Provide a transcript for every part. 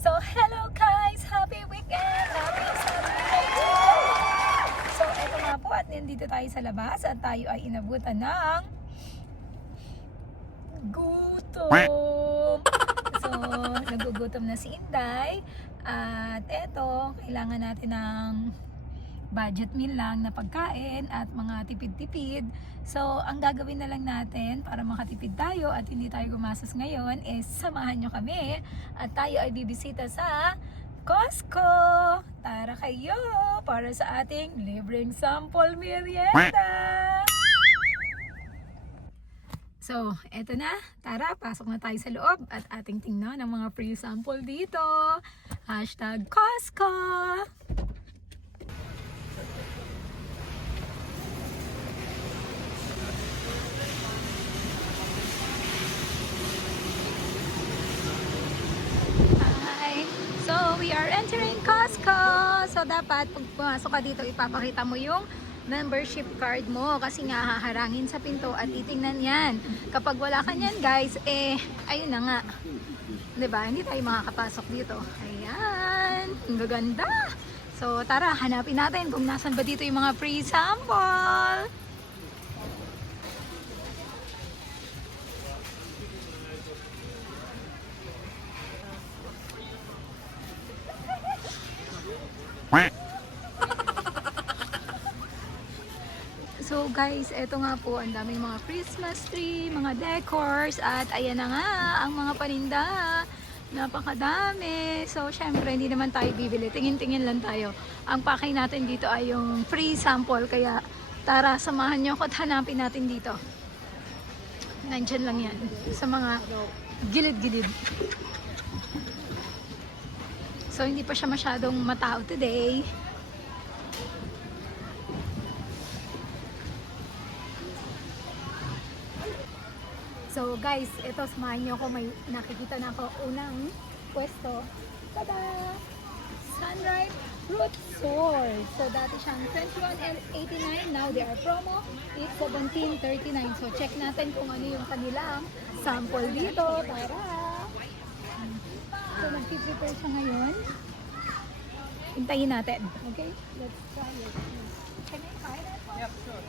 So, hello guys! Happy weekend! Happy Saturday! So, eto nga po at nandito tayo sa labas at tayo ay inabutan ng gutom! So, nagugutom na si Inday at eto, kailangan natin ng budget meal lang na pagkain at mga tipid-tipid. So, ang gagawin na lang natin para makatipid tayo at hindi tayo gumastos ngayon is samahan nyo kami at tayo ay bibisita sa Costco. Tara kayo para sa ating libreng sample merienda. So, eto na. Tara, pasok na tayo sa loob at ating tingnan ang mga free sample dito. Hashtag Costco. So, we are entering Costco. So, dapat pag pumasok ka dito, ipapakita mo yung membership card mo kasi nga haharangin sa pinto at titingnan yan. Kapag wala ka niyan, guys, ayun na nga. 'Di ba? Hindi tayo makakapasok dito. Ayan. Ang gaganda. So, tara, hanapin natin kung nasan ba dito yung mga free sample. So guys, eto nga po, ang daming mga Christmas tree, mga decors, at ayan na nga, ang mga paninda. Napakadami. So syempre, hindi naman tayo bibili. Tingin-tingin lang tayo. Ang pakay natin dito ay yung free sample. Kaya tara, samahan nyo ako at hanapin natin dito. Nandyan lang yan. Sa mga gilid-gilid. So hindi pa siya masyadong matao today. So guys, ito samahan niyo ako, may nakikita na ako unang pwesto. Tada! Sunripe Fruit Sword. So dati siyang 21.89, now they are promo. It's 17.39. So check natin kung ano yung kanilang sample dito. Tara! So nag-prepare siya ngayon. Hintayin natin. Okay? Let's try it. Can I try that one? Yep, sure.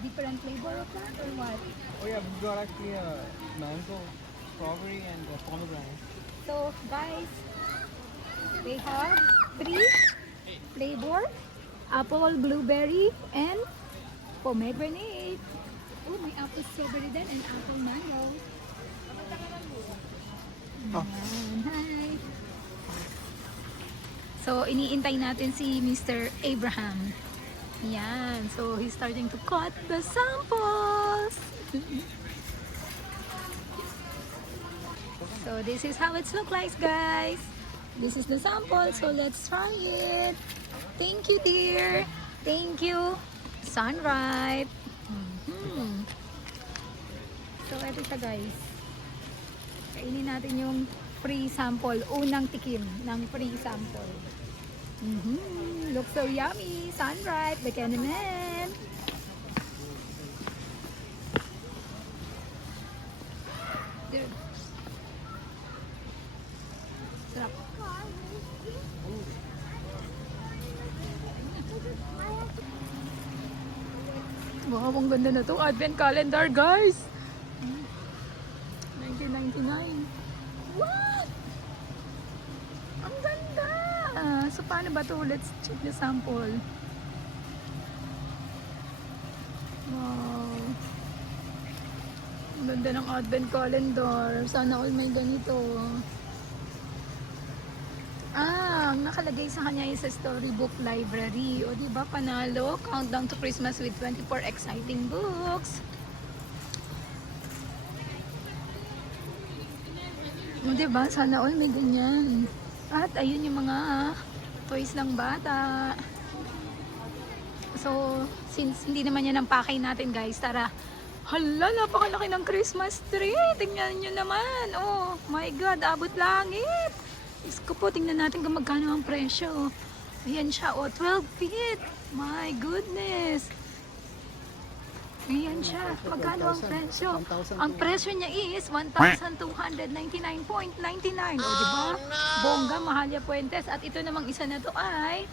Different flavor of that or what? Oh yeah, we've got actually a mango, strawberry, and pomegranate. So guys, they have 3 flavor: apple, blueberry, and pomegranate. Oh, may apple strawberry din and apple mango. Oh. Ayan, hi. So iniintay natin si Mr. Abraham. Yan. So, he's starting to cut the samples. So, this is how it looks like, guys. This is the sample. So, let's try it. Thank you, dear. Thank you, Sunripe. So, ito siya, guys. Kainin natin yung free sample. Unang tikim ng free sample. Looks so yummy. Sunripe, the Candyman. Dude. Sarap. Wow, ang ganda na itong advent calendar, guys. 1999. What? Ang ganda. So, paano ba ito? Let's check the sample. Wow. Ang ganda ng advent calendar. Sana all may ganito. Ang nakalagay sa kanya is sa storybook library. O, diba, panalo? Countdown to Christmas with 24 exciting books. O, diba? Sana all may ganyan. At ayun yung mga toys ng bata. So, since hindi naman yan ang pakay natin, guys, tara. Hala, napakalaki ng Christmas tree. Tingnan nyo naman. Oh my God, abot langit. Isko po, tingnan natin kung magkano ang presyo. Ayan siya, oh, 12 feet. My goodness. Ayan siya. Magkano ang 1,000. presyo? 1,200. Ang presyo niya is 1,299.99. O, diba? Bongga, Mahalia Puentes. At ito namang isa na to ay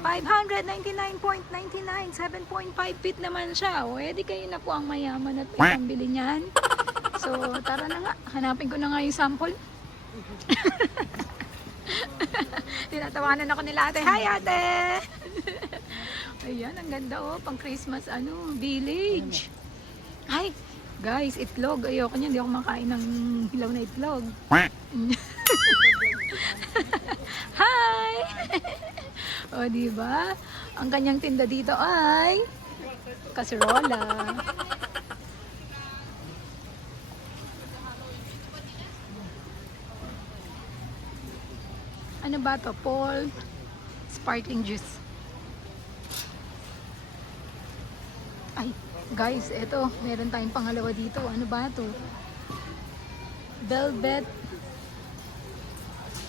599.99. 7.5 feet naman siya. O, edi kayo na po ang mayaman at may pambili niyan. So, tara na nga. Hanapin ko na nga yung sample. Tinatawanan ako nila ate. Hi ate! Ayan, ang ganda oh. Pang Christmas village. Ay, guys, itlog. Ayoko niyan. Hindi ako makain ng hilaw na itlog. Hi! O, diba? Ang kanyang tinda dito ay kaserola. Ano ba to? Paul sparkling juice. Ay, guys, eto, meron tayong pangalawa dito. Ano ba to? Velvet.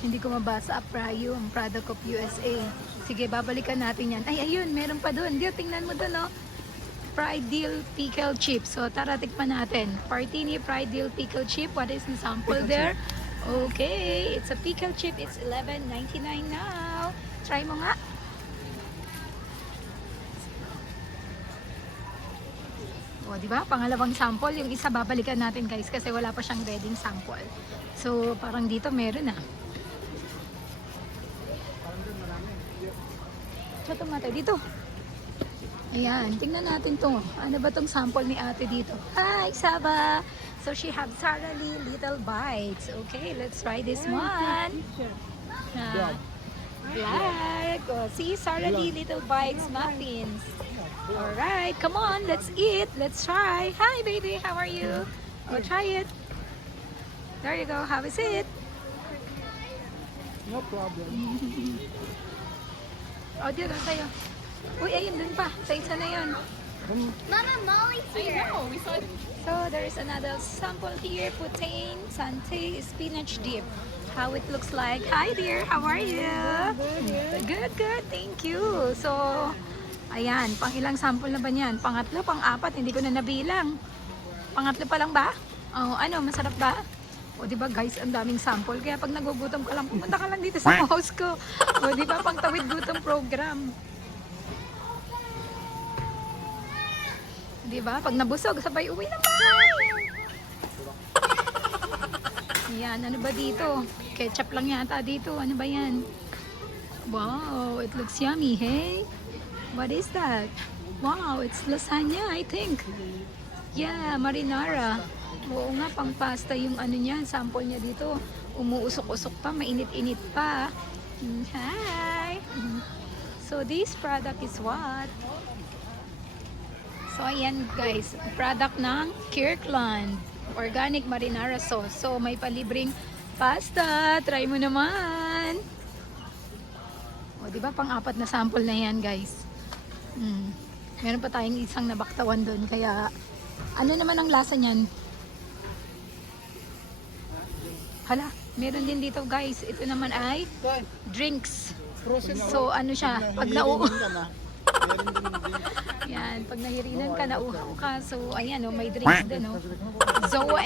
Hindi ko mabasa. Prayo, ang product of USA. Sige, babalikan natin yan. Ay, ayun, meron pa doon. Dio, tingnan mo doon, oh. Fried dill pickle chip. So, tara, tikman natin. Partini fried dill pickle chip. What is the sample there? Okay, it's a pickle chip. It's $11.99 now. Try mo nga. O, di ba? Pangalawang sample. Yung isa babalikan natin, guys, kasi wala pa siyang ready sample. So, parang dito meron na. Chato mata dito. Ayan, tingnan natin to. Ano ba tong sample ni ate dito? Hi, Saba! So, she have Sara Lee Little Bites. Okay, let's try this one. Black. Oh, see, Sara Lee Little Bites muffins. Alright, come on, let's eat. Let's try. Hi, baby, how are you? Oh, try it. There you go. How is it? No problem. Oh, dyan lang tayo. Uy, ayun dun pa. Sa isa na yun. Mama, Molly's here. So, there is another sample here. Putain Sante spinach dip. How it looks like. Hi dear, how are you? Good, good. Thank you. So, ayan. Pang ilang sample na ba yan? Pangatlo, pang-apat. Hindi ko na nabilang. Pangatlo pa lang ba? Oh, ano, masarap ba? O, di ba guys, ang daming sample. Kaya pag nagugutom ka lang, pumunta ka lang dito sa house ko. O, di ba, pang tawid gutom program. Di ba? Pag nabusog, sabay uwi na bahay. Yan, ano ba dito? Ketchup lang yata dito. Ano ba yan? Wow, it looks yummy, hey? What is that? Wow, it's lasagna, I think. Yeah, marinara. Oo nga, pang pasta yung ano niya, sample niya dito. Umuusok-usok pa, mainit-init pa. Hi! So, this product is what? So, ayan guys, product ng Kirkland. Organic marinara sauce. So, may palibreng pasta. Try mo naman. O, di ba? Pang-apat na sample na yan, guys. Meron pa tayong isang nabaktawan doon. Kaya, ano naman ang lasa niyan? Hala, meron din dito, guys. Ito naman ay drinks. So, ano siya? Pag yan, pag nahirinan ka, nauhaw ka. So, ayan, oh, may drinks din, oh. Zoa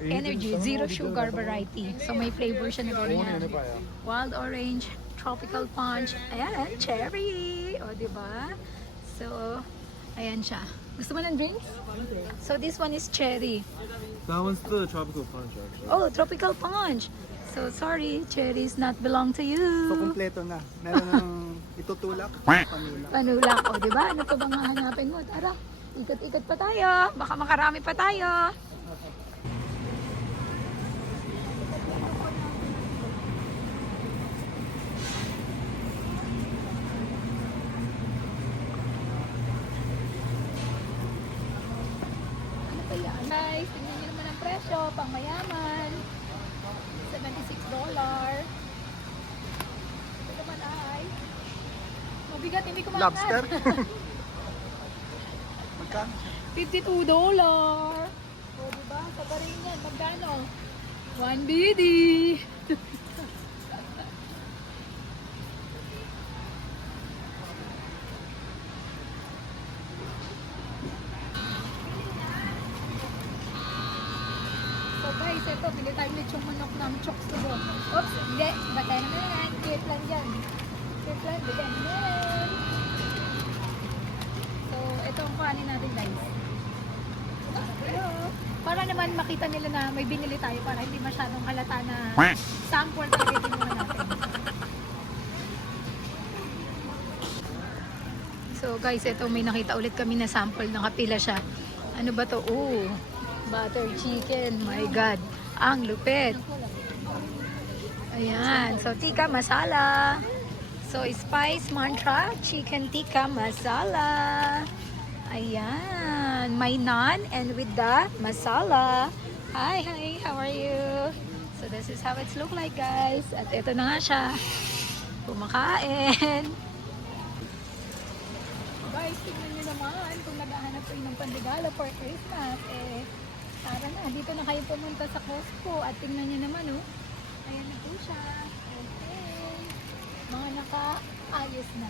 Energy, zero sugar variety. So, may flavor siya na ganyan. Wild orange, tropical punch, ayan, cherry. O, diba? So, ayan siya. Gusto mo ng drinks? So, this one is cherry. That one's the tropical punch, actually. Oh, tropical punch. So, sorry, cherries not belong to So, you. kompleto na. Meron ng itutulak, panulak. Panulak. O, diba? Ano pa bang hahanapin mo? Tara, ikot-ikot pa tayo. Baka makarami pa tayo. Ano pa yan? Guys, tingnan nyo naman ang presyo. Pang mayaman. $76. Ito naman ay mabigat, hindi ko maangat. Lobster? Magkano? $52. O, diba? Sa barin yan, magkano? 1 BD. guys, ito, bili tayo lechong manok ng chokes to go. Oops, hindi. Batay na yan. Cute lang yan. Cute lang, batay na yan. So, ito ang kuhanin natin guys. Hello. Para naman makita nila na may binili tayo para hindi masyadong halata na sample tayo kinuha natin. So guys, ito may nakita ulit kami na sample. Nakapila siya. Ano ba to? Oh, butter chicken. My God. Ang lupit. Ayan. So, tikka masala. So, spice mantra. Chicken tikka masala. Ayan. May naan and with the masala. Hi, hi. How are you? So, this is how it's look like, guys. At ito na nga siya. Kumakain. Guys, tignan nyo naman kung naghahanap kayo ng panregalo for Christmas. Eh, tara na. Dito na kayo pumunta sa Costco. At tingnan nyo naman, oh. Ayan na po siya. Okay. Mga naka-ayos na.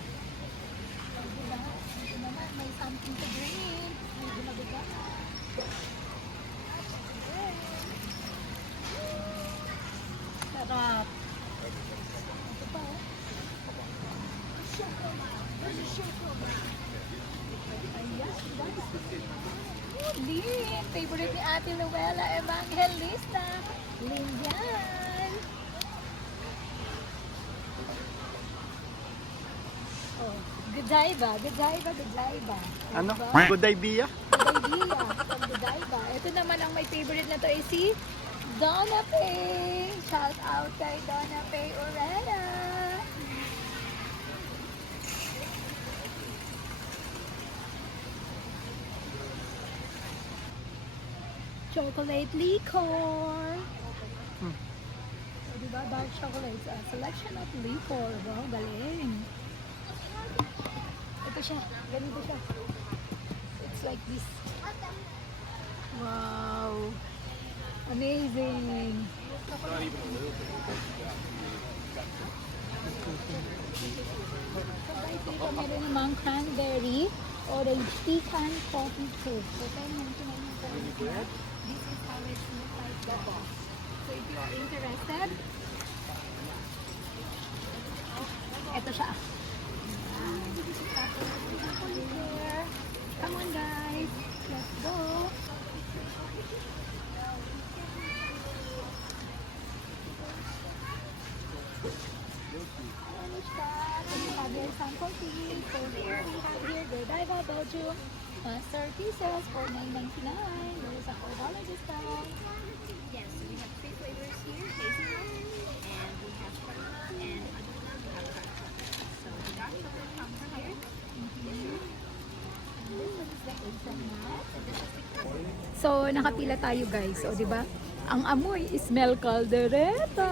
Diba? Ito naman, may something to drink. May gumabiga. Sarap. Ito pa, oh. Ayan, guys. Oh, Lynn. Favorite ni Ate Luella Evangelista. Lynn yan. Oh, Godiva, Godiva, Godiva. Ano? Diba? Good idea? Good idea. From Godiva. Ito naman ang may favorite na to ay si Donna Pay. Shout out kay Donna Pay Ureta. Chocolate liquor. So, diba? Dark chocolate. A selection of liquor. Wow, galing. Ito siya. Ganito siya. It's like this. Wow. Amazing. So guys, dito meron namang cranberry orange pecan coffee cake. So, tayo naman ito naman sa here. This is how it looks like the box. So, if you are interested, ito siya. Come on guys, let's go. We have your sample tea. So here we have here Godiva Belgium master pieces for $9.99. There is a $4 discount. Yes, so we have 3 flavors here, hazelnut, and we have chocolate, and we have dark chocolate. So the dark chocolate comes from here. This one is the hazelnut. So nakapila tayo guys. O di ba? Ang amoy smell caldereta.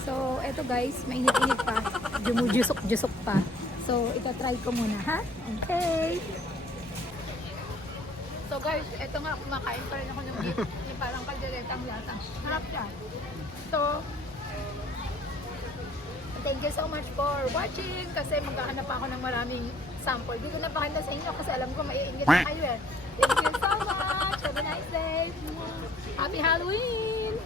So, eto guys, mainit-init pa. Jumujusok-jusok pa. So, ito try ko muna, ha? Okay. So guys, eto nga, kumakain pa rin ako ng beef. Yung parang kalderetang lata. Harap siya. So, thank you so much for watching kasi maghahanap pa ako ng maraming sample. Hindi ko na pakita sa inyo kasi alam ko maiinggit na kayo eh. Thank you so much. Have a nice day. Happy Halloween!